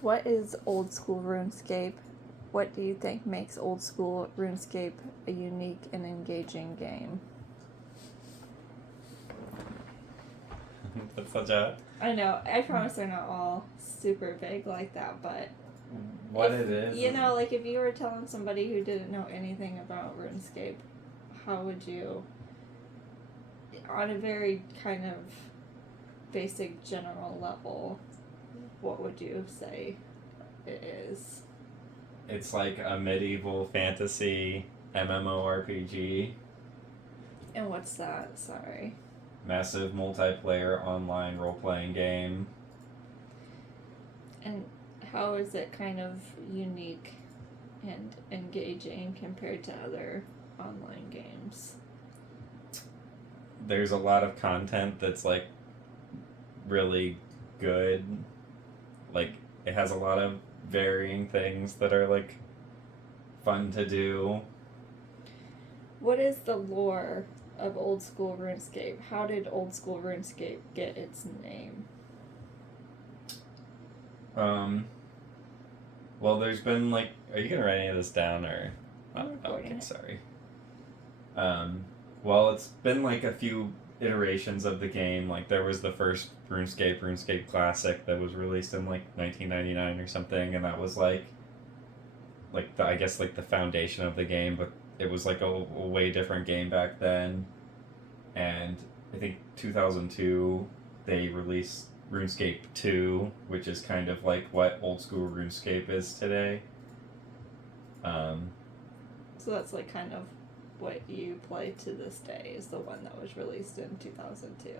What is old school RuneScape? What do you think makes old school RuneScape a unique and engaging game? That's such a... I know, I promise they're not all super big like that, but What if, it is... You know, like if you were telling somebody who didn't know anything about RuneScape, how would you, on a very kind of basic general level, what would you say it is? It's like a medieval fantasy MMORPG. And what's that? Sorry. Massive multiplayer online role-playing game. And how is it kind of unique and engaging compared to other online games? There's a lot of content that's like really good. Like it has a lot of varying things that are like fun to do. What is the lore of old school RuneScape? How did old school RuneScape get its name? Well, there's been like, are you gonna write any of this down or? I'm recording it. Sorry. Well, it's been like a few iterations of the game. Like there was the first RuneScape Classic that was released in like 1999 or something, and that was like the, I guess like the foundation of the game, but it was like a way different game back then. And I think 2002 they released RuneScape 2, which is kind of like what old school RuneScape is today. So that's like kind of what you play to this day is the one that was released in 2002,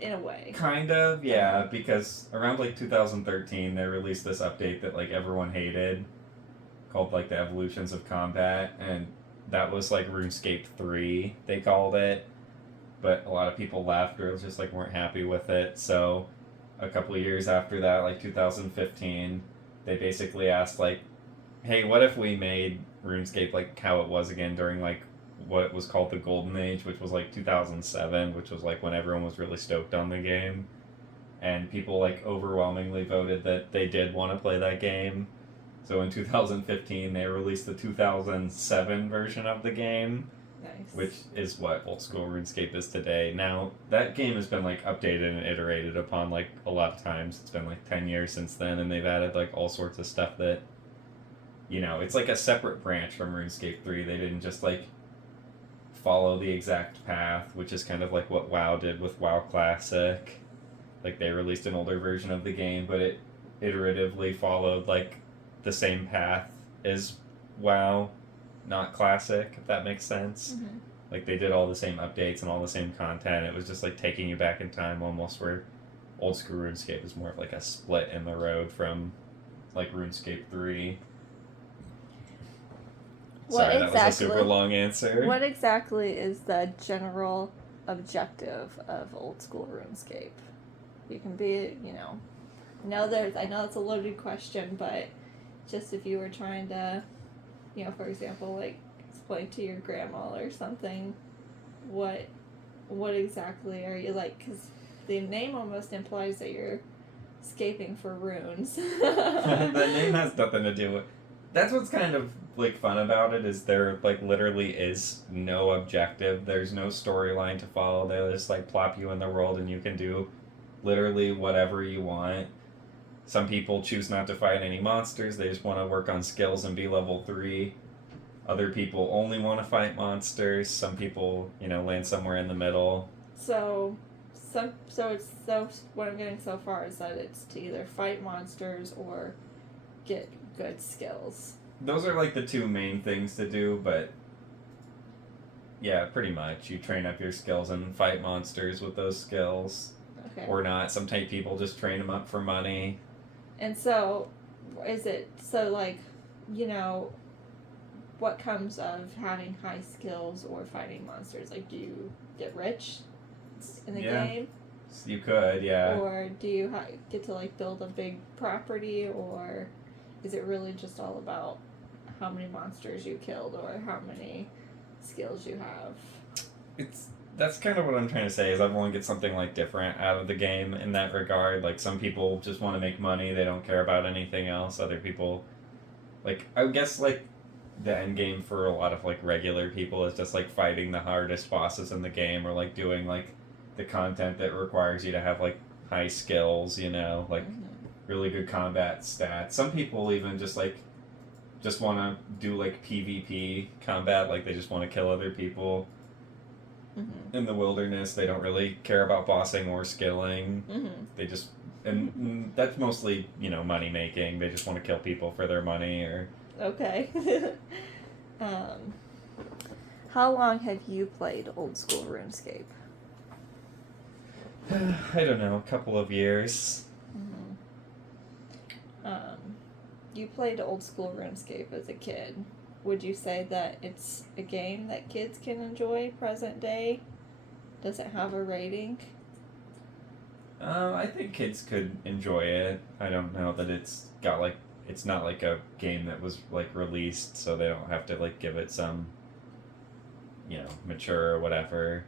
in a way. Kind of, yeah, because around like 2013 they released this update that like everyone hated called like the Evolutions of Combat, and that was like RuneScape 3 they called it, but a lot of people left or just like weren't happy with it. So a couple of years after that, like 2015, they basically asked like, hey, what if we made RuneScape like how it was again during like what was called the Golden Age, which was like 2007, which was like when everyone was really stoked on the game, and people like overwhelmingly voted that they did want to play that game. So in 2015 they released the 2007 version of the game. Nice. Which is what old school RuneScape is today. Now, that game has been like updated and iterated upon like a lot of times. It's been like 10 years since then, and they've added like all sorts of stuff that, you know, it's like a separate branch from RuneScape 3. They didn't just like follow the exact path, which is kind of like what WoW did with WoW Classic. Like they released an older version of the game, but it iteratively followed like the same path as WoW, not Classic, if that makes sense. Mm-hmm. Like they did all the same updates and all the same content. It was just like taking you back in time almost, where old school RuneScape is more of like a split in the road from like RuneScape 3. Sorry, that was a super long answer. What exactly is the general objective of old school RuneScape? You can be, you know, I know it's a loaded question, but just if you were trying to, you know, for example, like explain to your grandma or something, what exactly are you like? Because the name almost implies that you're scaping for runes. The name has nothing to do with. That's what's kind of like fun about it, is there like literally is no objective. There's no storyline to follow. They just like plop you in the world and you can do literally whatever you want. Some people choose not to fight any monsters. They just want to work on skills and be level 3. Other people only want to fight monsters. Some people, you know, land somewhere in the middle. So what I'm getting so far is that it's to either fight monsters or get good skills. Those are like the two main things to do, but yeah, pretty much. You train up your skills and fight monsters with those skills. Okay. Or not. Some type people just train them up for money. And so, is it, so like, you know, what comes of having high skills or fighting monsters? Like, do you get rich in the game? You could, yeah. Or do you get to like build a big property, or is it really just all about how many monsters you killed or how many skills you have? that's kind of what I'm trying to say is everyone gets something like different out of the game in that regard. Like some people just want to make money, they don't care about anything else. Other people, like I guess like the end game for a lot of like regular people is just like fighting the hardest bosses in the game or like doing like the content that requires you to have like high skills, you know, like really good combat stats. Some people even just want to do like PvP combat, like they just want to kill other people in the wilderness. They don't really care about bossing or skilling. They just and that's mostly money making. They just want to kill people for their money or. Okay. How long have you played old school RuneScape? I don't know, a couple of years. You played old school RuneScape as a kid. Would you say that it's a game that kids can enjoy present day? Does it have a rating? I think kids could enjoy it. I don't know that it's got like it's not like a game that was like released, so they don't have to like give it some mature or whatever.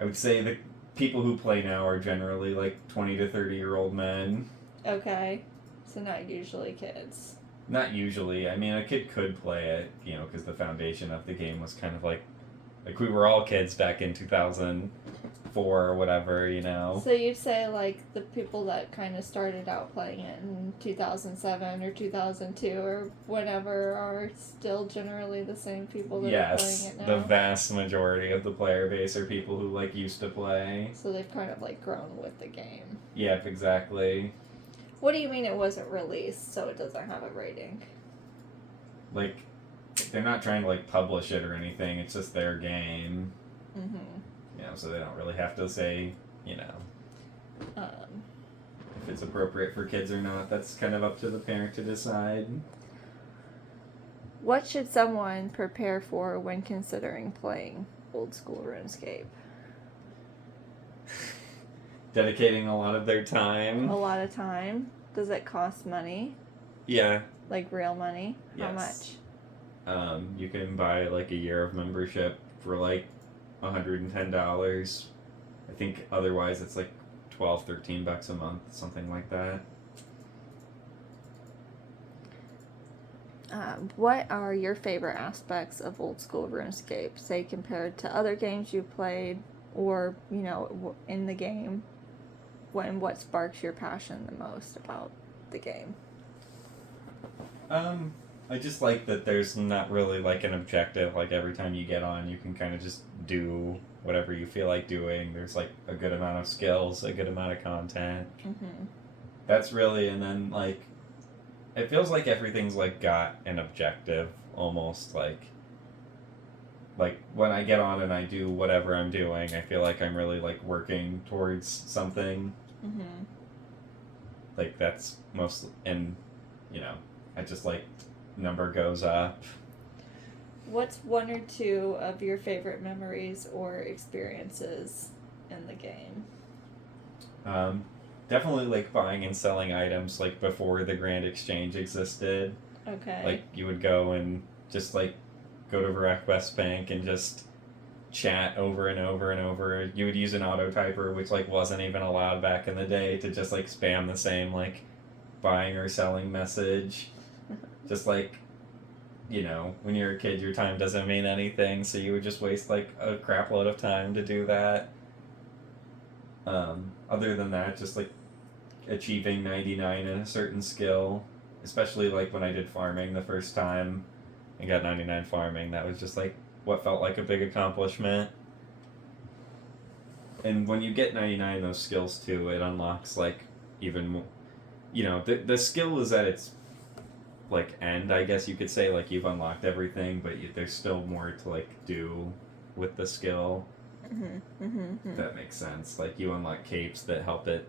I would say the people who play now are generally like 20 to 30-year-old men. Okay. So not usually kids. Not usually. I mean, a kid could play it, because the foundation of the game was kind of like we were all kids back in 2004 or whatever, So you'd say like the people that kind of started out playing it in 2007 or 2002 or whatever are still generally the same people that are playing it now? The vast majority of the player base are people who like used to play. So they've kind of like grown with the game. Yep, exactly. What do you mean it wasn't released, so it doesn't have a rating? Like, they're not trying to like publish it or anything. It's just their game. So they don't really have to say, if it's appropriate for kids or not. That's kind of up to the parent to decide. What should someone prepare for when considering playing old school RuneScape? Dedicating a lot of their time. A lot of time. Does it cost money? Yeah. Like real money? Yes. How much? You can buy like a year of membership for like $110. I think otherwise it's like $12-13 a month, something like that. What are your favorite aspects of old school RuneScape, say compared to other games you've played or, in the game? What sparks your passion the most about the game? I just like that there's not really like an objective. Like every time you get on, you can kind of just do whatever you feel like doing. There's like a good amount of skills, a good amount of content. That's really, and then like, it feels like everything's like got an objective almost. Like when I get on and I do whatever I'm doing, I feel like I'm really like working towards something. Like that's most, and I just like number goes up. What's one or two of your favorite memories or experiences in the game? Definitely like buying and selling items like before the Grand Exchange existed. Okay. Like you would go and just like go to West Bank and just chat over and over and over. You would use an auto typer, which like wasn't even allowed back in the day, to just like spam the same like buying or selling message. Just like, when you're a kid, your time doesn't mean anything, so you would just waste like a crap load of time to do that. Other than that, just like achieving 99 in a certain skill, especially like when I did farming the first time and got 99 farming, that was just like what felt like a big accomplishment. And when you get 99 those skills too, it unlocks like even more, the skill is at its like end, I guess you could say. Like you've unlocked everything, but there's still more to like do with the skill. That makes sense. Like you unlock capes that help it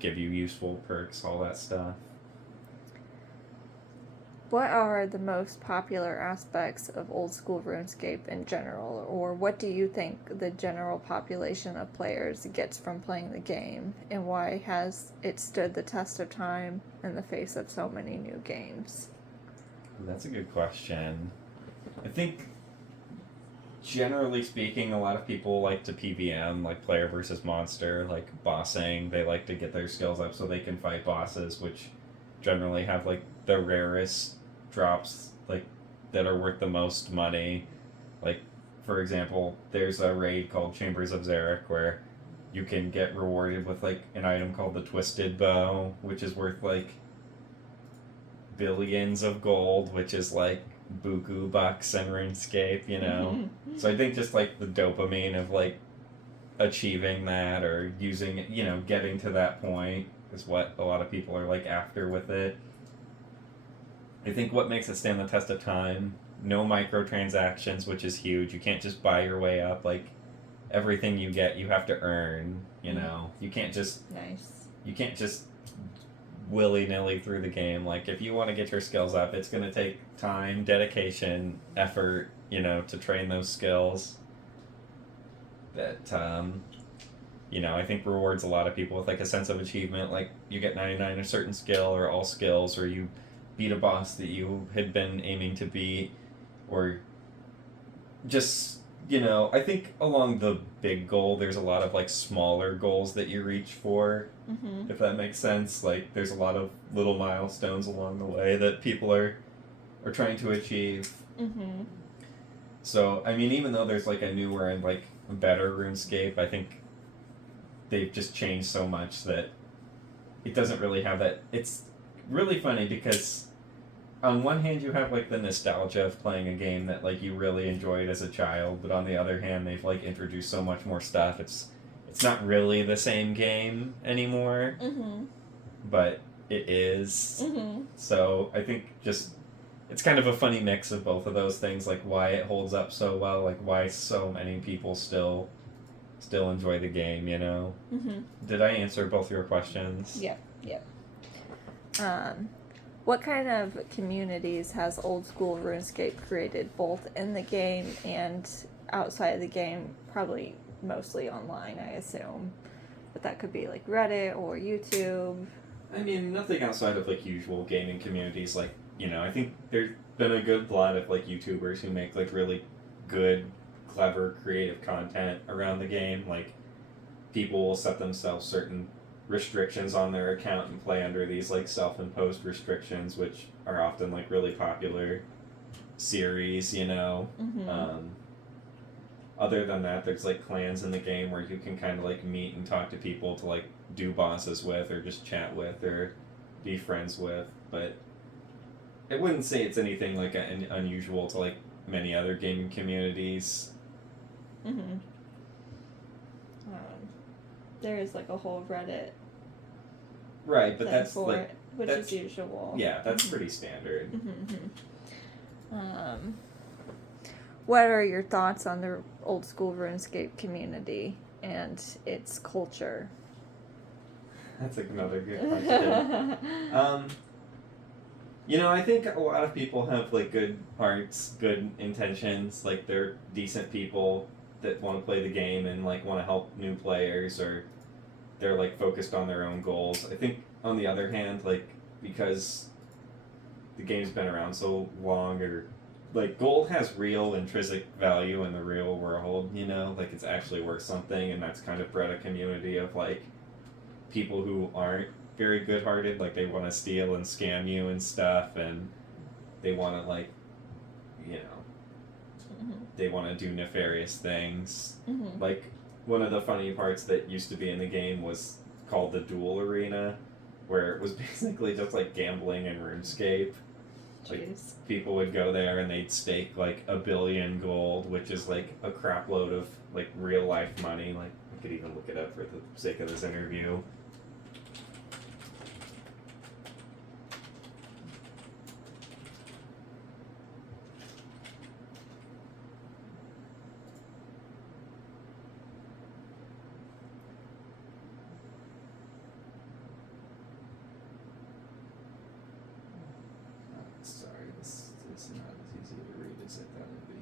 give you useful perks, all that stuff. What are the most popular aspects of old school RuneScape in general, or what do you think the general population of players gets from playing the game, and why has it stood the test of time in the face of so many new games? That's a good question. I think generally speaking, a lot of people like to PvM, like player versus monster, like bossing. They like to get their skills up so they can fight bosses, which generally have like the rarest drops, like that are worth the most money. Like, for example, there's a raid called Chambers of Zarek where you can get rewarded with like an item called the Twisted Bow, which is worth like billions of gold, which is like buku bucks in RuneScape, you know. So I think just like the dopamine of like achieving that or using it, you know, getting to that point is what a lot of people are like after with it. I think what makes it stand the test of time, no microtransactions, which is huge. You can't just buy your way up. Like everything you get, you have to earn. You know, you can't just Nice. you can't just willy nilly through the game. Like if you want to get your skills up, it's going to take time, dedication, effort. You know, to train those skills. That you know, I think rewards a lot of people with like a sense of achievement. Like you get 99 in a certain skill or all skills, or you beat a boss that you had been aiming to beat, or just, you know, I think along the big goal there's a lot of like smaller goals that you reach for, if that makes sense. Like there's a lot of little milestones along the way that people are trying to achieve. So I mean, even though there's like a newer and like better RuneScape, I think they've just changed so much that it doesn't really have that. It's really funny because on one hand you have like the nostalgia of playing a game that like you really enjoyed as a child, but on the other hand they've like introduced so much more stuff. It's not really the same game anymore, but it is. So I think just it's kind of a funny mix of both of those things, like why it holds up so well, like why so many people still enjoy the game, you know. Did I answer both your questions? Yep. What kind of communities has old school RuneScape created, both in the game and outside of the game? Probably mostly online, I assume, but that could be like Reddit or YouTube. I mean, nothing outside of like usual gaming communities. Like, you know, I think there's been a good lot of like YouTubers who make like really good, clever, creative content around the game. Like people will set themselves certain restrictions on their account and play under these like self-imposed restrictions, which are often like really popular series, you know. Other than that, there's like clans in the game where you can kind of like meet and talk to people to like do bosses with or just chat with or be friends with, but I wouldn't say it's anything like unusual to like many other gaming communities. There is like a whole Reddit, right? But that's for like it, which is usual. Yeah, that's pretty standard. What are your thoughts on the old school RuneScape community and its culture? That's like another good question. You know, I think a lot of people have like good hearts, good intentions. Like they're decent people that want to play the game and like want to help new players, or they're like focused on their own goals. I think on the other hand, like because the game's been around so long, or like gold has real intrinsic value in the real world, you know, like it's actually worth something, and that's kind of bred a community of like people who aren't very good-hearted, like they want to steal and scam you and stuff, and they want to like, you know, they want to do nefarious things. Like one of the funny parts that used to be in the game was called the Duel Arena, where it was basically just like gambling in RuneScape. Like people would go there and they'd stake like 1 billion gold, which is like a crap load of like real life money. Like I could even look it up for the sake of this interview. Sorry, this is not as easy to read as I thought it would be.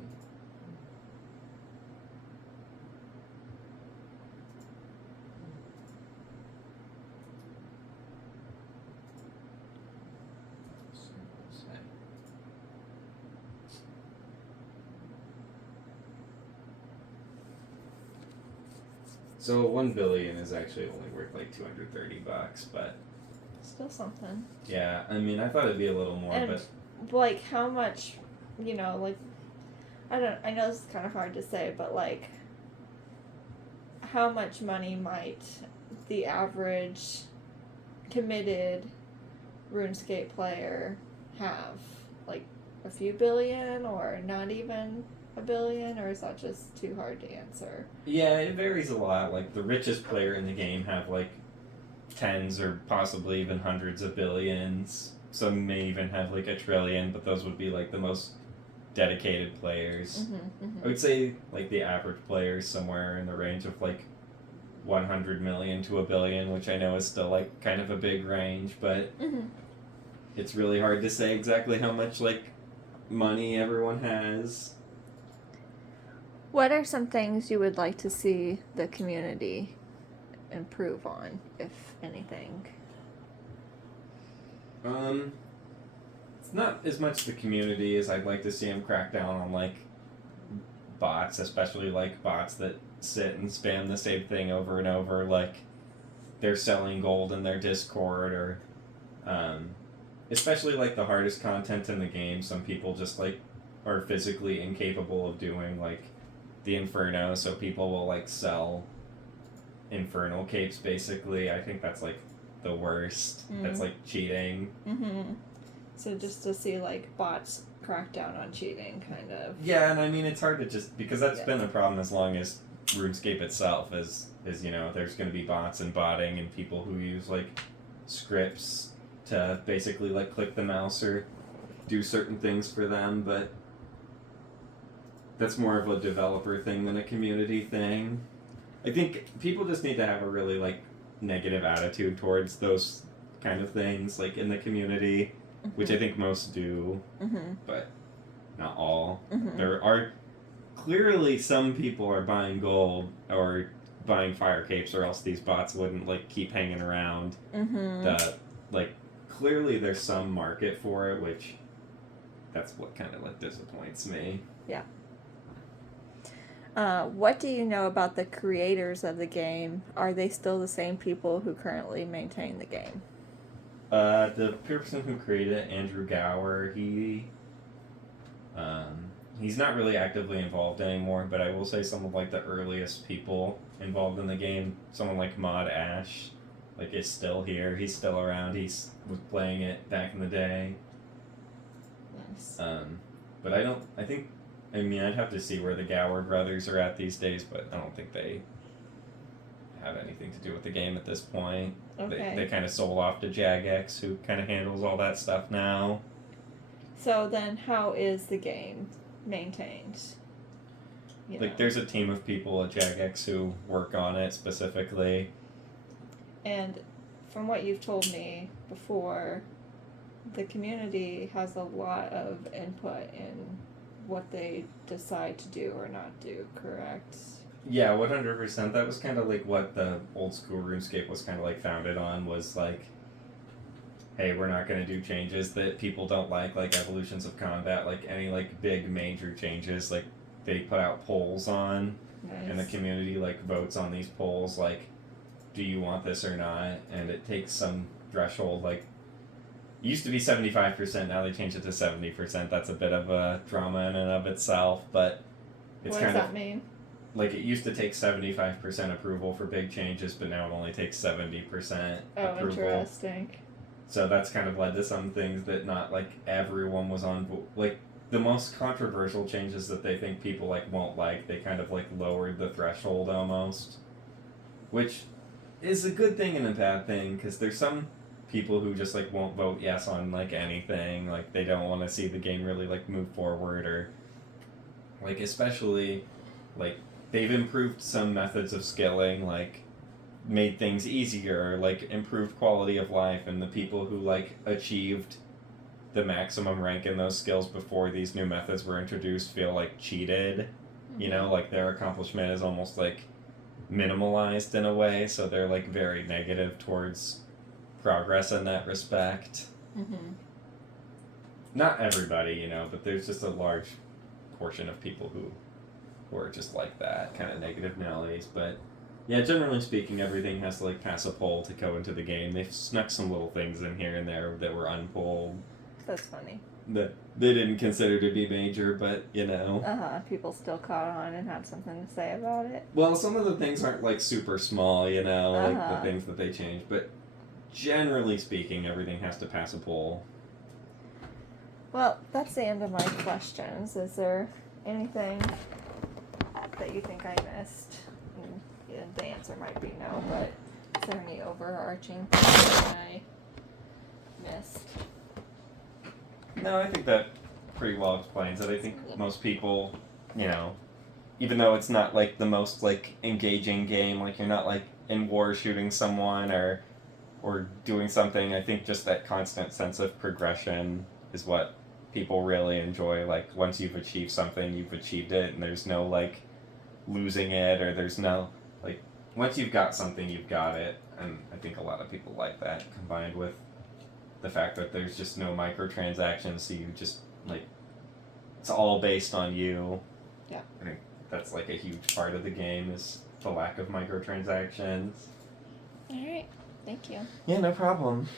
So 1 billion is actually only worth like $230, but Still something. yeah, I mean, I thought it'd be a little more, And but like, how much, like, I know this is kind of hard to say, but like, how much money might the average committed RuneScape player have? Like, a few billion, or not even a billion, or is that just too hard to answer? yeah, it varies a lot. Like the richest player in the game have like tens or possibly even hundreds of billions. Some may even have like a trillion, but those would be like the most dedicated players. I would say like the average player is somewhere in the range of like 100 million to a billion, which I know is still like kind of a big range, but it's really hard to say exactly how much like money everyone has. What are some things you would like to see the community improve on, if anything? It's not as much the community as I'd like to see them crack down on like bots, especially like bots that sit and spam the same thing over and over, like they're selling gold in their Discord, or especially like the hardest content in the game. Some people just like are physically incapable of doing, like the Inferno, so people will like sell infernal capes basically. I think that's like the worst. That's like cheating. So just to see like bots crack down on cheating, kind of. Yeah, and I mean it's hard to just, because that's been a problem as long as RuneScape itself is there's going to be bots and botting and people who use like scripts to basically like click the mouse or do certain things for them, but that's more of a developer thing than a community thing. I think people just need to have a really like negative attitude towards those kind of things like in the community, which I think most do, but not all. There are clearly some people are buying gold or buying fire capes, or else these bots wouldn't like keep hanging around. Like clearly there's some market for it, which that's what kind of like disappoints me. Yeah. What do you know about the creators of the game? Are they still the same people who currently maintain the game? The person who created it, Andrew Gower, he's not really actively involved anymore, but I will say some of like the earliest people involved in the game, someone like Mod Ash, like is still here. He's still around. Was playing it back in the day. Nice. But I'd have to see where the Gower brothers are at these days, but I don't think they have anything to do with the game at this point. Okay. They kind of sold off to Jagex, who kind of handles all that stuff now. So then how is the game maintained? There's a team of people at Jagex who work on it specifically. And from what you've told me before, the community has a lot of input in what they decide to do or not do, correct? Yeah, 100%. That was kind of like what the old school RuneScape was kind of like founded on, was like, hey, we're not going to do changes that people don't like evolutions of combat, like any like big major changes. Like they put out polls on, and the community like votes on these polls, like, do you want this or not? And it takes some threshold, like, it used to be 75%, now they changed it to 70%. That's a bit of a drama in and of itself, but it's what does that mean? Like, it used to take 75% approval for big changes, but now it only takes 70% approval. Oh, interesting. So that's kind of led to some things that not, like, everyone was on board. Like, the most controversial changes that they think people, like, won't like, they kind of, like, lowered the threshold almost. Which is a good thing and a bad thing, because there's some people who just, like, won't vote yes on, like, anything. Like, they don't want to see the game really, like, move forward, or, like, especially, like, they've improved some methods of skilling, like, made things easier, like, improved quality of life, and the people who, like, achieved the maximum rank in those skills before these new methods were introduced feel, like, cheated. You know, like, their accomplishment is almost, like, minimalized in a way, so they're, like, very negative towards progress in that respect. Not everybody, you know, but there's just a large portion of people who are just like that, kind of negative Nellies. But Yeah, generally speaking, everything has to like pass a poll to go into the game. They've snuck some little things in here and there that were unpolled That's funny. that they didn't consider to be major, but you know. People still caught on and had something to say about it. Well, some of the things aren't like super small, you know, like the Uh-huh. things that they changed, but generally speaking, everything has to pass a poll. Well, that's the end of my questions. Is there anything that you think I missed? Yeah, the answer might be no, but is there any overarching thing that I missed? No, I think that pretty well explains it. I think most people, you know, even though it's not like the most like engaging game, like you're not like in war shooting someone or doing something, I think just that constant sense of progression is what people really enjoy. Like once you've achieved something, you've achieved it, and there's no like losing it, or there's no like once you've got something, you've got it. And I think a lot of people like that, combined with the fact that there's just no microtransactions, so you just like it's all based on you. Yeah. I think that's like a huge part of the game is the lack of microtransactions. All right. Thank you. Yeah, no problem.